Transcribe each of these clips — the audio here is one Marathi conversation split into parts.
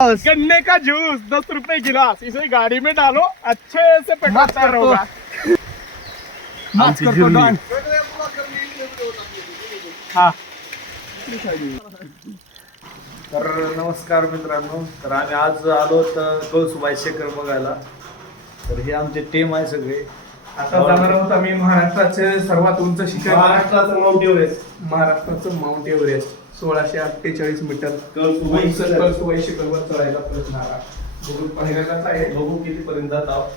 गन्ने का जूस 10 रुपए गिलास, इसे गाड़ी में डालो, अच्छे से पेट्रोल तैयार होगा। हाँ तर नमस्कार मित्रांनो, तर आम्ही आज आलो तर कळसुबाई शेखर बघायला. तर हे आमचे टीम आहे सगळे. आता जाणार आहोत आम्ही महाराष्ट्राचे सर्वात उंच शिखर, महाराष्ट्राचं माउंट एव्हरेस्ट. महाराष्ट्राचं माउंट एव्हरेस्ट 1648 मीटर कळसुबाई शिखरवर चढायचा प्रयत्न आला. बघू पहिल्यांदाच आहे, बघू किती पर्यंत जात आहोत.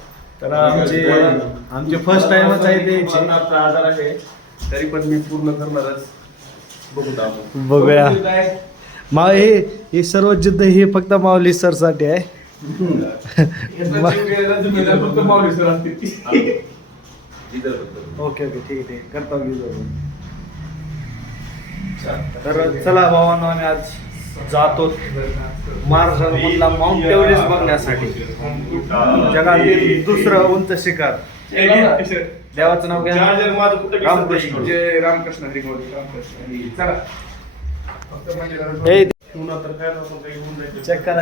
तर आमचे फर्स्ट टाइमच आहे ते आजार आहे, तरी पण मी पूर्ण करणारच. बघूया. हे सर्व जिद्द हे फक्त माऊली सर साठी आहे. ओके ओके ठीक आहे करतो. तर चला भावांनो, आम्ही आज जातो महाराष्ट्रामधला माउंट एव्हरेस्ट बघण्यासाठी. जगातील दुसरं उंच शिखर. देवाचं नाव काय? रामकृष्ण. जय रामकृष्ण हरी गौरी रामकृष्ण. चला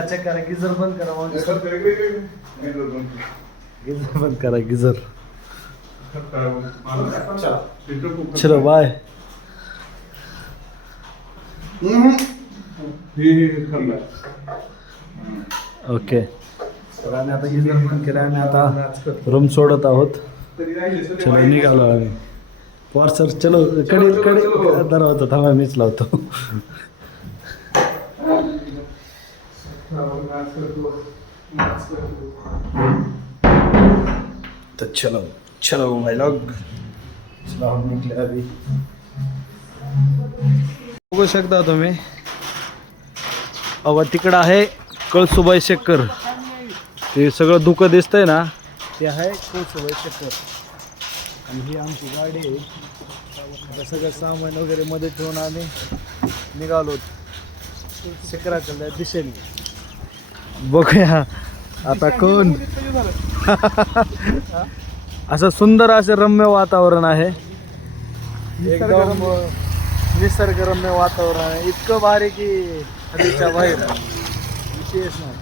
चेक करा गिझर बंद करा. गिझर बंद करा गिझर. चलो बाय. ओके, तर आम्ही आता गिझर बंद केला. आम्ही आता रूम सोडत आहोत. चलो निघालो आम्ही. वर सर चलो कडे दरवाजा थांबा, मीच लावतो. तो चलो भाई लोग, चलो हम निकले अभी. बघू शकता तुम्ही, अव तिकडं आहे कळसुबाई शेखर. ते सगळं धुकं दिसतंय ना, ते आहे कळसुबाई शेखर. आणि ही आमची गाडी आहे. आता सगळं सामान वगैरे मध्ये ठेवून आम्ही निघालो शिखराकडल्या दिशेने. बघूया आता कोण. असं सुंदर असं रम्य वातावरण आहे, एकदम निसर्गरम्य वातावरण आहे. इतकं भारी की हद्दीच्या बाहेर. विशेष नाही.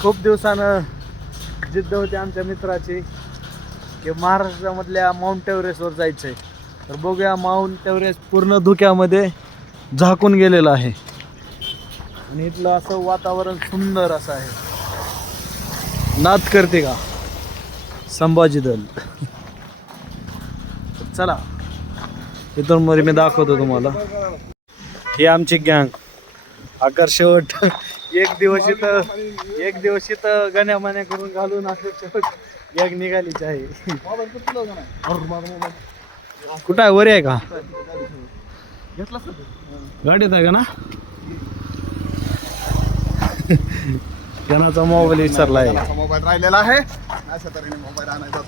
खूप दिवसानं जिद्द होती आमच्या मित्राची की महाराष्ट्रामधल्या माउंट एव्हरेस्टवर जायचं आहे. तर बघूया, माउंट एव्हरेस्ट पूर्ण धुक्यामध्ये झाकून गेलेलं आहे. आणि इथलं असं वातावरण सुंदर असं आहे. नाद करते का संभाजी दल. चला इथून मध्ये मी दाखवतो तुम्हाला. ही आमची गँग. आकार शेवट एक दिवस इथं गण्यामान्या करून घालून असं शेवट गँग निघालीच आहे. कुठं आहे? वर आहे का? गाडीत आहे का ना? गणाचा मोबाईल विसरला आहे. मोबाईल राहिलेला आहे. अशा तऱ्हेने मोबाईल आणायचा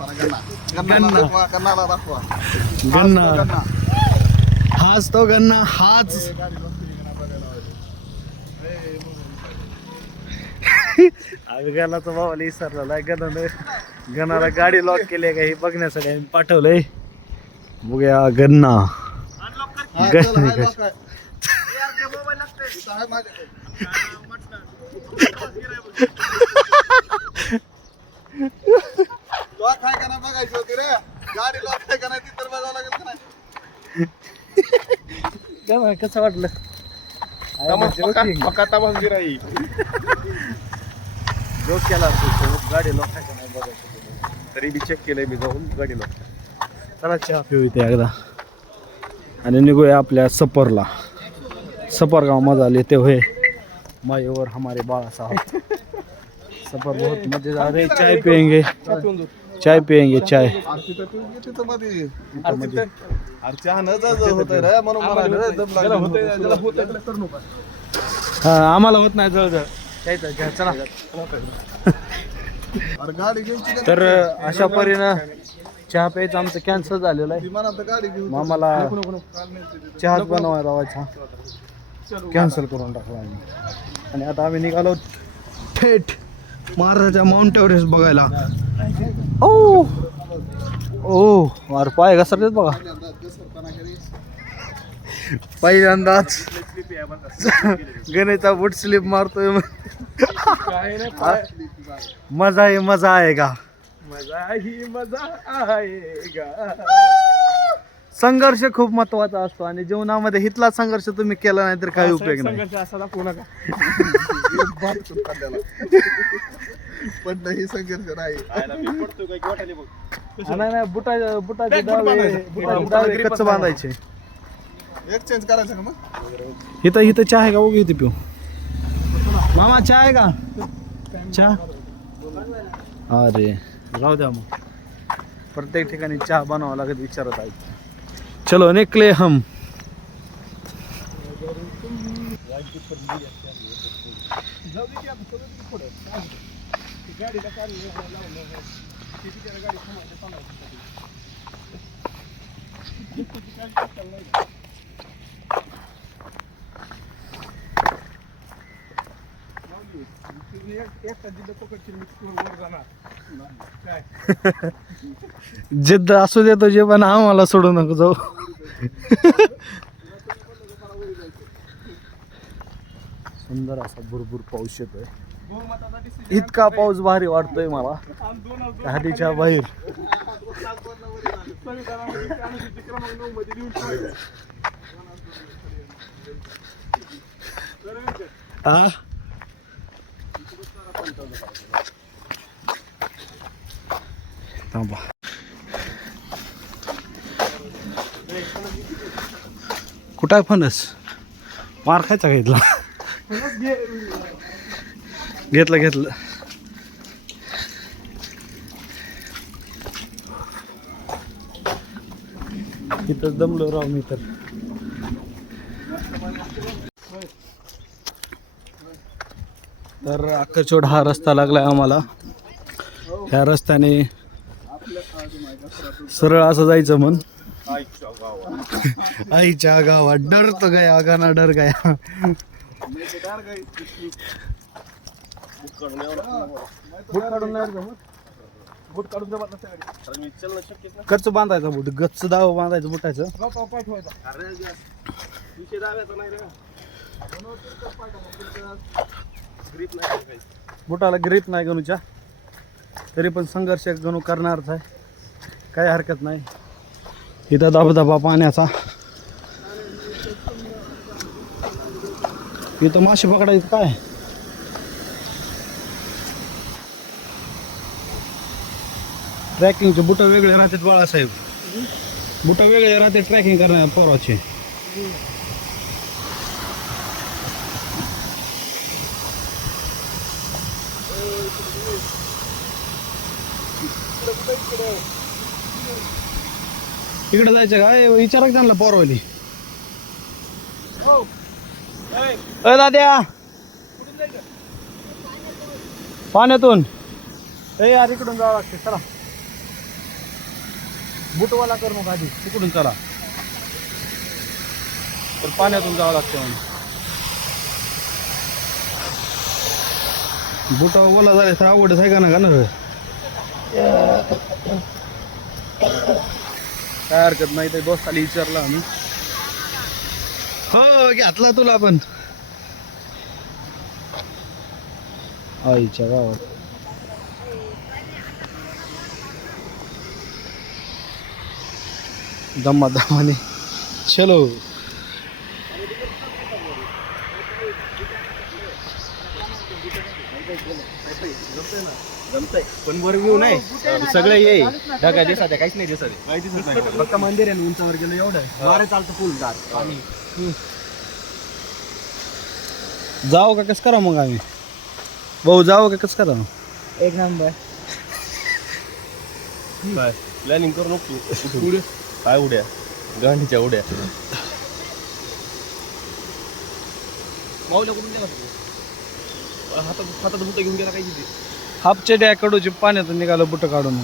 गन्ना हाच तो गन्ना हाच. गणाचा मोबाईल विसरलेला आहे. गणाला गाडी लॉक केली आहे का हे बघण्यासाठी आम्ही पाठवलंय. बघूया गन्ना. लॉक आहे का नाही बघायचं होती रे. गाडी लॉक आहे का नाही ती तर बघावं लागेल का नाही. कसं वाटलं? जोक केला गाडी लॉक आहे का नाही बघायचं. तरी बी चेक केलंय मी जाऊन गाडी लॉक. चला चहा पिऊ इथे एकदा आणि निघूया आपल्या सफरला. सफर गाँव मजा लेते हुए मायूर हमारे बाळा साहब. सफर बहुत मजेदार है. चाय पियेंगे चाय. हा आम्हाला होत नाही जवळ चला. तर अशा परीनं चहा प्यायचं आमचं कॅन्सल झालेलं आहे. मग आम्हाला चहाच बनवायला लावायचा. कॅन्सल करून टाकला आम्ही. आणि आता आम्ही निघालो थेट महाराष्ट्राच्या माउंट एव्हरेस्ट बघायला. ओ अरे पाय घसरतेच बघा. पहिल्यांदाच गणेशचा बूट स्लिप मारतोय काय नाही मजा आहे मजा आहे का मजा ही मजा आहे गा. संघर्ष खूप महत्वाचा असतो आणि जीवनामध्ये हितला संघर्ष तुम्ही केला नाही तर काही उपयोग नाही. संघर्ष असा दाखवू नका. पण नाही संघर्ष नाही. नाही बुटाचे बांधायचं. दावे कच्च बांधायचे. एक्सचेंज करायचं का मग? इथं चहा आहे का बघू इथे पिऊ. मामा चहा आहे का चहा. अरे राहू द्या मग प्रत्येक ठिकाणी चहा बनावा लागत विचारत आहे. चलो निकले हम. जिद्द असू दे तुझे पण आम्हाला सोडू नको जाऊ. सुंदर असा भरपूर पाऊस येतोय. इतका पाऊस भारी वाटतोय मला हदीच्या बाहेर. आ थांबा. कुठं आहे फणस. मार खायचा घेतला घेतलं इथं दमलो राव मी तर अक्करचोड हा रस्ता लागलाय आम्हाला. ह्या रस्त्याने सरळ असं जायचं म्हण. आईच्या गावात डर तो गया गाना डर गया. कच्च बांधायचा बूट गच्च दाव बांधायचं बुटायचं. बुटाला ग्रीप नाही गणूच्या तरी पण संघर्ष गणू करणारच आहे. काही हरकत नाही. इथं धबधबा पाण्याचा. इथं मासे पकडायचं काय. ट्रॅकिंगचे बुट वेगळे राहतात बाळासाहेब. बुट वेगळे राहते ट्रॅकिंग करण्या पोराचे. इकडे जायचं काय विचारा त्यांना पोरवली. दाद्या पाण्यातून यार इकडून जावं लागते. चला बुटवाला कर मग आधी तिकडून चला. तर पाण्यातून जावं लागते म्हणून. बुटा ओला झाले तर आवडच आहे का ना गाणार. काय हरकत नाही. ते दोस्ताला विचारलं आम्ही. हो घातला तुला पण आईच्या गावात. दमाने चलो. पण वर व्ह्यू नाही सगळं ये ढगाय दिसत आहे. काहीच नाही दिसत. फक्त मंदिर आहे उंचावर गेलं एवढं वारे चालतं फुल दार पाणी. जाऊ का कसं करा मग आम्ही भाऊ जाऊ का कसं करा. एक नंबर. काय प्लॅनिंग करू नको. काय उड्या गांडीच्या उड्या. माऊला कुठून गेला हातात बुट घेऊन गेला. काही हापचे डॅकडूची पाण्यातून निघालं बुट काढून.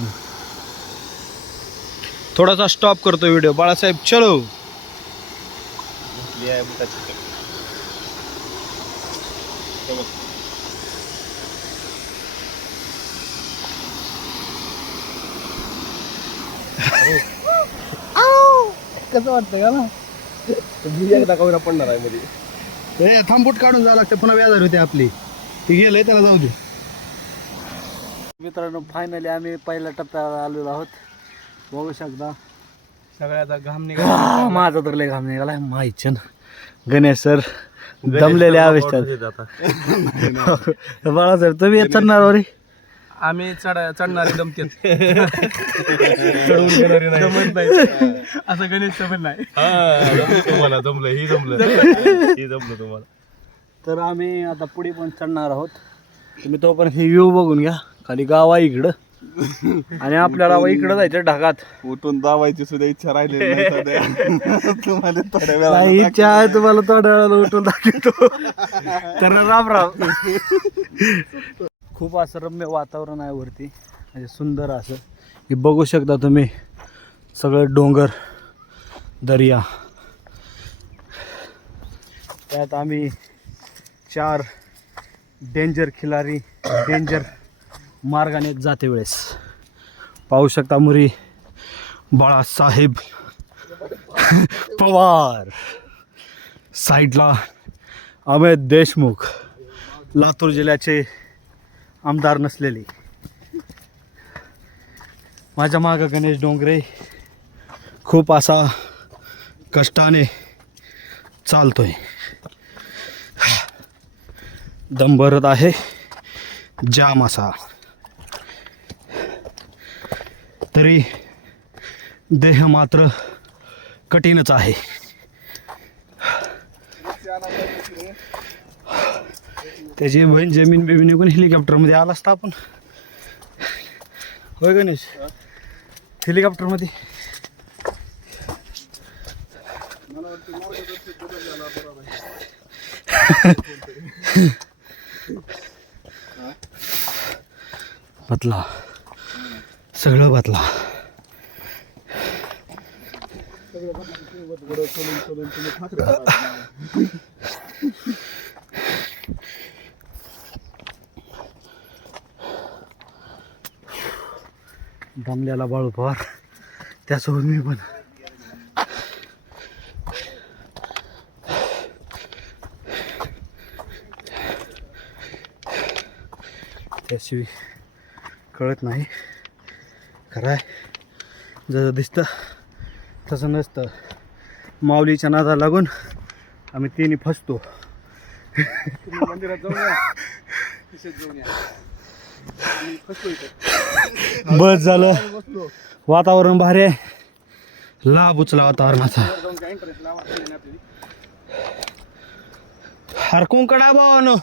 थोडासा स्टॉप करतो व्हिडिओ. बाळासाहेब चलो. कसं वाटतंय का ना. मी एकदा कवरा पडणार आहे मध्ये. थांबूट काढून जावं लागते पुन्हा व्याजारी होते आपली ती गेलंय त्याला जाऊ दे. मित्रांनो फायनली आम्ही पहिल्या टप्प्यावर आलेलो आहोत. बघू शकता सगळ्याचा घाम निघाला. माझा तर लय घाम निघाला माहिती ना. गणेश सर दमलेले अवस्थेत. बाळासाहेब तुम्ही येत चढणार रे. आम्ही चढणारे दमतेत. चढवून घेणारी नाही. जमत नाही असं गणेश पण नाही. तुम्हाला जमलं ही जमलं तुम्हाला. तर आम्ही आता पुढे पण चढणार आहोत. तुम्ही तोपर्यंत ही व्ह्यू बघून घ्या. खाली गाव आहे इकडं आणि आपल्याला इकडं जायचं ढगात. उठून दावायची सुद्धा इच्छा राहिलेली नाही सध्या. तुम्हाला थोड्या वेळा नाही इच्छा आहे तुम्हाला थोड्या वेळाला उठून दाखवतो. तर राम राम. खूप असं रम्य वातावरण आहे वरती म्हणजे सुंदर असं. हे बघू शकता तुम्ही सगळं डोंगर दर्या. त्यात आम्ही 4 डेंजर खिलारी डेंजर मार्गाने जाते वेळेस पाहू शकता. मुरी बाळासाहेब पवार, साईडला अमित देशमुख, लातूर जिल्ह्याचे आमदार नसलेले. माझ्या मागं गणेश डोंगरे खूप असा कष्टाने चालतोय. दम भरत आहे जाम असा. तरी देह मात्र कठीणच आहे. त्याची बहीण जमीन बिमीन निघून हेलिकॉप्टरमध्ये आला असता आपण. होय गणेश हेलिकॉप्टरमध्ये. बदला सगळं बदला. दमल्याला बाळू पवार त्यासोबत मी पण. त्याशिवाय कळत नाही. खरं आहे जसं दिसतं तसं नसतं. माऊलीच्या नादाला लागून आम्ही तिन्ही फसतो. मंदिरात जाऊन या. जाऊन या. बस झालं. वातावरण भारी आहे. लाभ उचला वातावरणाचा. हरकून कडा भावानो.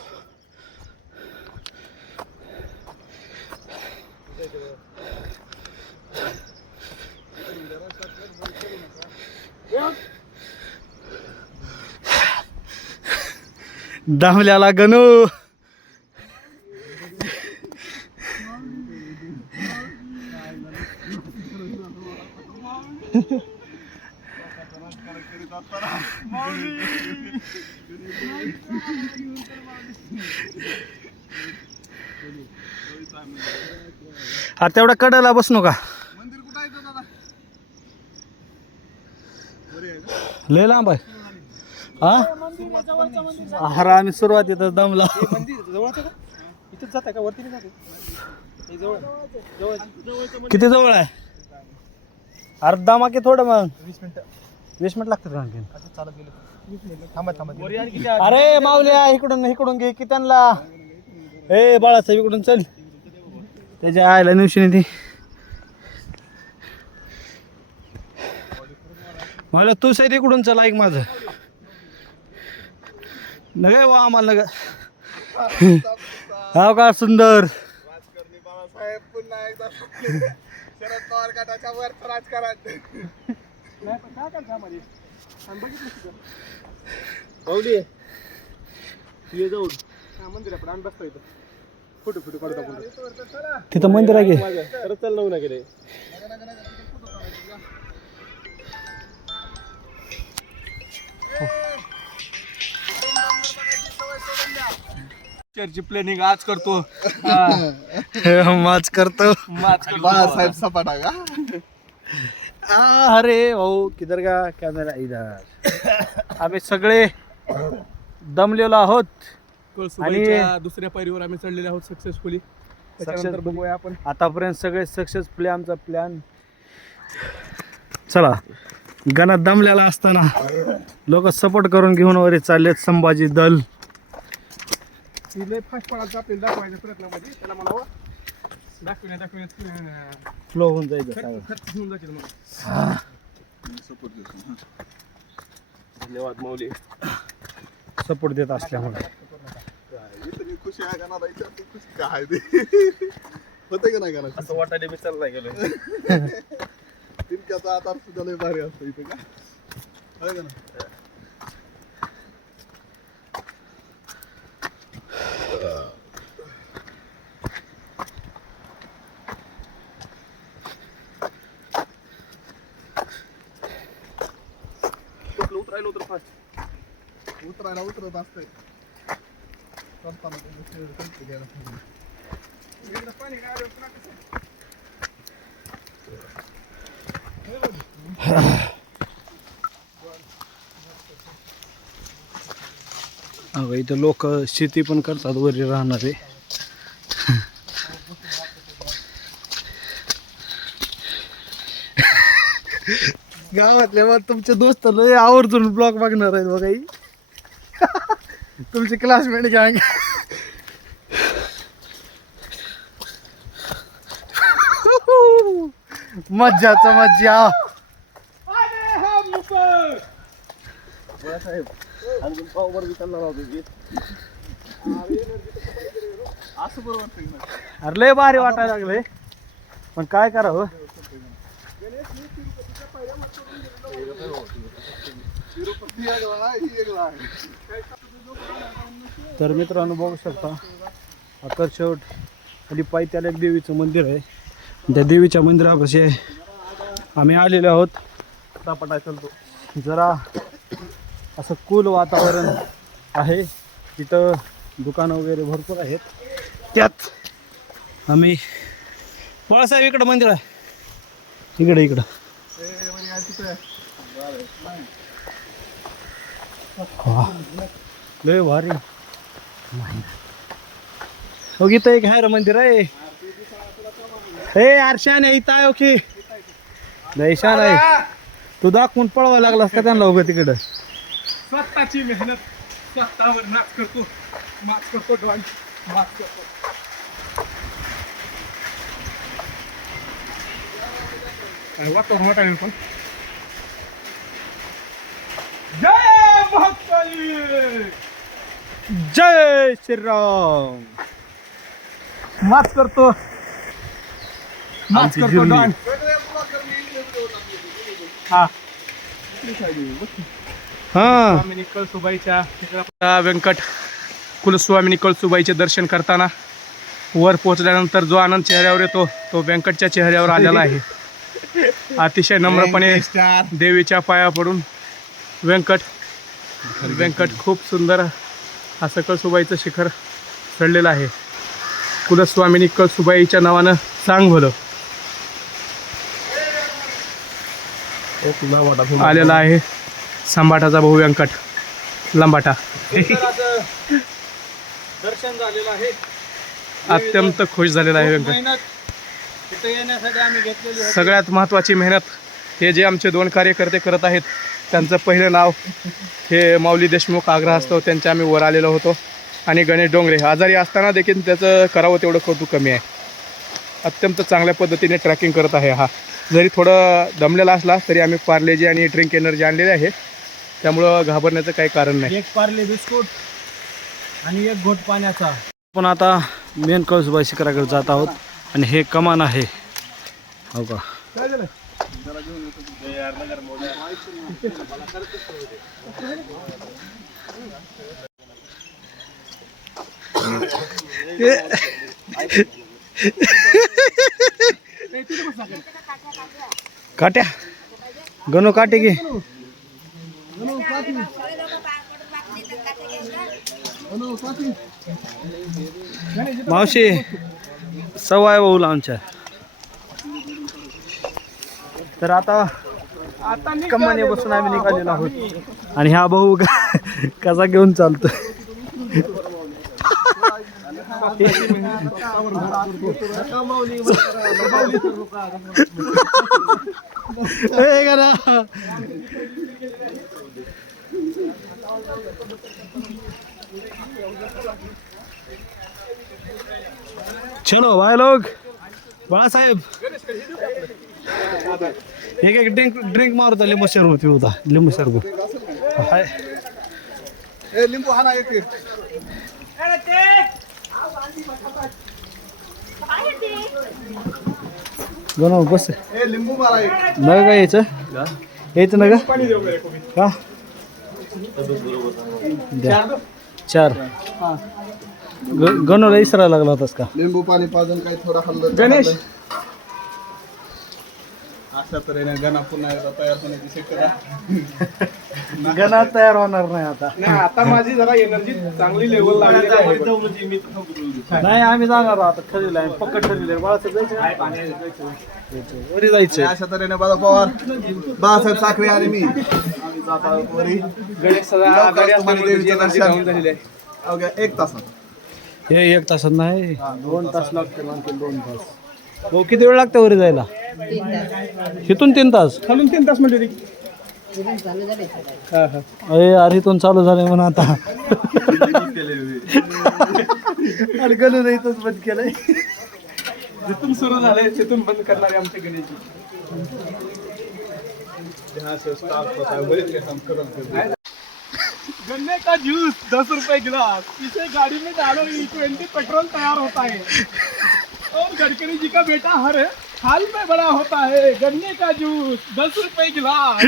दामल्याला गणू. अरे तेवढा कडाला बसनो का. लय लांब आहे. अरे आम्ही सुरुवातीतच दमला. किती जवळ आहे. अरे दमा की थोडं मग 20 मिनिट लागतात का आणखी. अरे माऊल्या इकडून घे की त्यांना. ए बाळासाहेब इकडून चल. त्याच्या आयला निवशी ती. मला तू साहेब इकडून चल. ऐक माझं नग वा आम्हाला नग. हा का सुंदर. बाळासाहेब पुन्हा एकदा शरद पवार गटाच्या वरचं राजकारण. मंदिराकडे आम्ही बसतो इथं. फोटो काढतो आपण. तिथं मंदिर आहे की. खरंच चाललं ना गेले. चर्ची प्लॅनिंग आज करतो. माच करतो. बाळासाहेब सपाटा का. अरे भाऊ किधर का कॅमेरा इधर. आम्ही सगळे दमलेलो आहोत कळसुबाईच्या दुसऱ्या पायरीवर आम्ही चढलेले आहोत सक्सेसफुली. त्याच्यानंतर बघूया आपण. आतापर्यंत सगळे सक्सेसफुली आमचा प्लॅन. चला, गणात दमलेला असताना लोक सपोर्ट करून घेऊन वरी चाललेत. संभाजी दल ती लय फास्ट पळायचं आपल्याला दाखवायच्या प्रयत्नामध्ये. त्याला म्हणावं दाखवण्यात फ्लो होऊन जायचं सगळं. खर्च घेऊन जातील मला. धन्यवाद माऊली. सपोर्ट देत असल्यामुळे होते का नाही का असं वाटायला मी चालला गेलो. तितक्याचा आधार सुद्धा लय भारी असतो इथे का होय का ना. उतरायला उतर फास्ट. उतरायला उतरत असतंय चढताना त्याचं सेल्फी घ्यायला पाहिजे. अगं इथं लोक शेती पण करतात वरी राहणारे. गावातले मग तुमचे दोस्त लय आवर्जून ब्लॉग बघणार आहेत बघा ही. तुमचे क्लासमेट गँग. मज्जाच मज्जा. साहेब आणखी पाव बरोबर चालला राहतो की असं बरोबर अरे लय भारी वाटायला लागले, पण काय करावं. तर मित्रांनो बघू शकता आकर्षक आणि पायथ्याला एक देवीचं मंदिर आहे. त्या देवीच्या मंदिरापाशी आम्ही आलेलो आहोत. सापटाय चालतो. जरा असं कूल वातावरण आहे. तिथं दुकानं वगैरे भरपूर आहेत. त्यात आम्ही बाळासाहेब इकडं मंदिर आहे. इकडं इकडं लय भारी. हो इथं एक आहे रे मंदिर आहे. हे आरशान आहे इथं आहे की लय शान आहे. तू दाखवून पळवा लागलास का त्यांना उगं तिकडं. स्वतःची मेहनत स्वतःवर नाच करतो. माच करतो ड्रॉइंग माच करतो. वाटतो वाटायला पण. जय महाकाली. जय श्रीराम. माच करतो माच करतो ड्रॉइंग. हा हा स्वामिनी कळसुबाईच्या व्यंकट कुलस्वामिनी कळसुबाईचे दर्शन करताना वर पोहोचल्यानंतर जो आनंद चेहऱ्यावर येतो तो व्यंकटच्या चेहऱ्यावर आलेला आहे. अतिशय नम्रपणे देवीच्या पाया पडून व्यंकट खूप सुंदर असं कळसुबाईचं शिखर चढलेलं आहे. कुलस्वामिनी कळसुबाईच्या नावानं सांग भलं आलेला आहे. संभाटाचा भाऊ व्यंकट लंबाटा. दर्शन झालेलं आहे. अत्यंत खुश झालेला आहे व्यंकट. तिथे येण्यासाठी आम्ही घेतलेली सगळ्यात महत्त्वाची मेहनत हे जे आमचे 2 कार्यकर्ते करत आहेत. त्यांचं पहिलं नाव हे माऊली देशमुख आग्रहास्तव त्यांच्या आम्ही वर आलेलो होतो. आणि गणेश डोंगरे आजारी असताना देखील त्याचं करावं तेवढं कौतुक कमी आहे. अत्यंत चांगल्या पद्धतीने ट्रॅकिंग करत आहे हा. जरी थोडं दमलेला असला तरी आम्ही पार्लेजी आणि ड्रिंक एनर्जी आणलेली आहे. त्यामुळं घाबरण्याचं काही कारण नाही. एक पार्ले बिस्कुट आणि एक घोट पाण्याचा. आपण आता मेन कळसुबाई शिखराकडे जात आहोत. आणि हे कमान आहे हो का. काट्या गणू काटे की मावशी सवाय भाऊ आमच्या. तर आता कमाने बसून आम्ही निघालेलो आहोत आणि हा भाऊ कसा घेऊन चालतो. चलो भाई लोग, बाळासाहेब एक ड्रिंक मारतो. लिंबू सरबत होता, लिंबू सरबत हाय. ए लिंबू हा ना एक बनव बस. ए लिंबू मला एक नका काय यायचं नका का द्या 4. गणूला इसरायला लागला होतास का? लिंबू पाणी पाजून काही थोडा हल्लं गणेश. अशा तऱ्हेने गणा पुन्हा एकदा तयार होण्याची शक्यता. गणा तयार होणार नाही आता. नाही आता माझी जरा एनर्जी चांगली लेवल लागलेली आहे. नाही आम्ही जाणार आता. ठरलेलं आहे, पक्क ठरलेलं आहे. बाळासाहेब वरी जायचं. अशा तऱ्हेने बघा पवार, बाळासाहेब साखरे आणि मी आम्ही जात आहोत वरी. गणेश सदा आजारी असल्यामुळे त्याची एनर्जी डाऊन झालेली आहे. अवघ्या 1 तासात. हे 1 तासात नाही, 2 तास लागते. आणखी 2 तास. हो, किती वेळ लागते वरी जायला? इथून 3 तास. खालून 3 तास म्हणजे अरे अरे इथून चालू झालंय म्हणून आता. आणि गणू इथंच बंद केलंय. जिथून सुरू झालंय तिथून बंद करणारे आमचे गणेश. गन्ने का जूस 10 रुपए गिलास, इसे गाड़ी में डालो, E20 पेट्रोल तैयार होता है और गडकरी जी का बेटा हर हाल में बड़ा होता है. गन्ने का जूस 10 रुपए गिलास.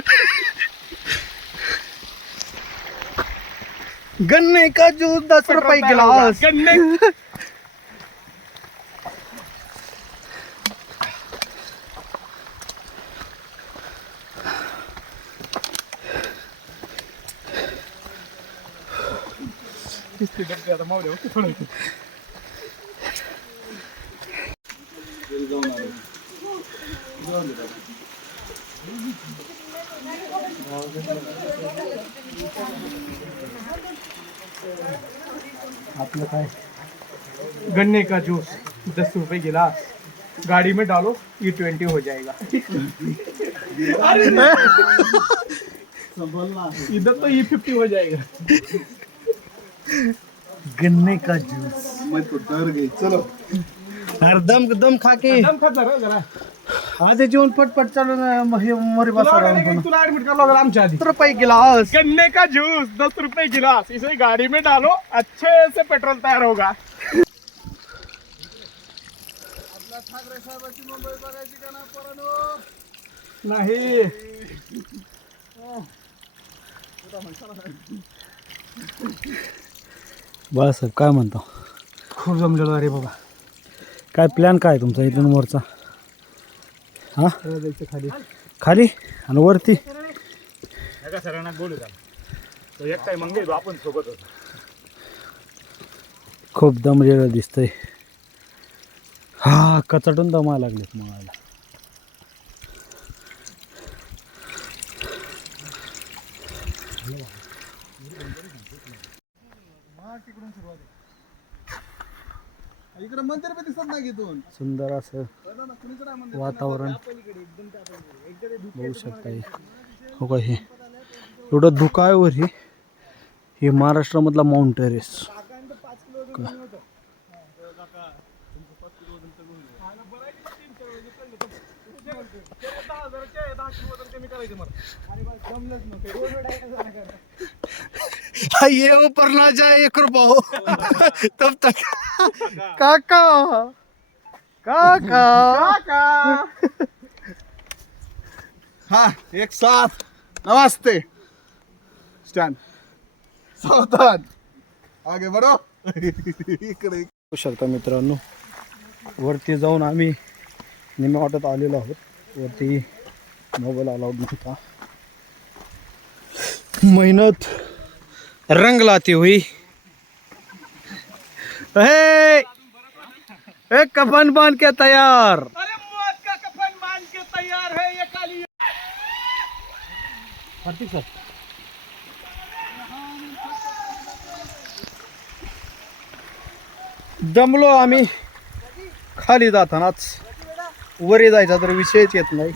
गन्ने का जूस 10 रुपए गिलास. गन्ने आपलं काय? गन्ने का जूस 10 रुपए गिलास, गाड़ी में डालो E20 हो जाएगा. इधर तो E50 हो जाएगा. गन्ने का जूस. मैं तो डर गई. चलो अरे दम खा के दम खा जरा जरा. आधे जेवण पटपट चालू मोरी बसा तुला ऍडमिट कर लो आमच्या आधी. 10 रुपये गिलास. गन्ने का जूस 10 रुपए गिलास, इसे गाड़ी में डालो, अच्छे से पेट्रोल तैयार होगा. ठाकरे साहेबांची मुंबई बघायची का ना पोरांनो? नाही. बाळासाहेब काय म्हणतो? खूप जमलेलो अरे बाबा. काय प्लॅन काय तुमचा इथून वरचा? हा जायचं खाली. खाली आणि वरती सरांना बोलू तो एक काय मग आपण सोबत होतो. खूप दमलेलं दिसतंय. हा कचटून दमायला लागलेत मला. इकडे मंदिर बी दिसत नाही इथून. सुंदर असं वातावरण बघू शकता. हो का, हे एवढं धुकावर हे महाराष्ट्रामधला माउंट एव्हरेस्ट. ये ऊपर ना जाए 1 रुपया हो तब तक. काका काका हा एक साथ नमस्ते. स्टँड सावधान आगे बढो. इकडे बघू शकता मित्रांनो, वरती जाऊन आम्ही निम्या वाटत आलेलो आहोत. वरती मोबाईल अलाउड नव्हता. मेहनत रंग लाती हुई. एक कफन बांध के तैयार. अरे मौत का कफन मान के तैयार है ये काली. कार्तिक सर दमलो आम्ही खाली जातानाच वरी जायचा तर विषयच येत नाही.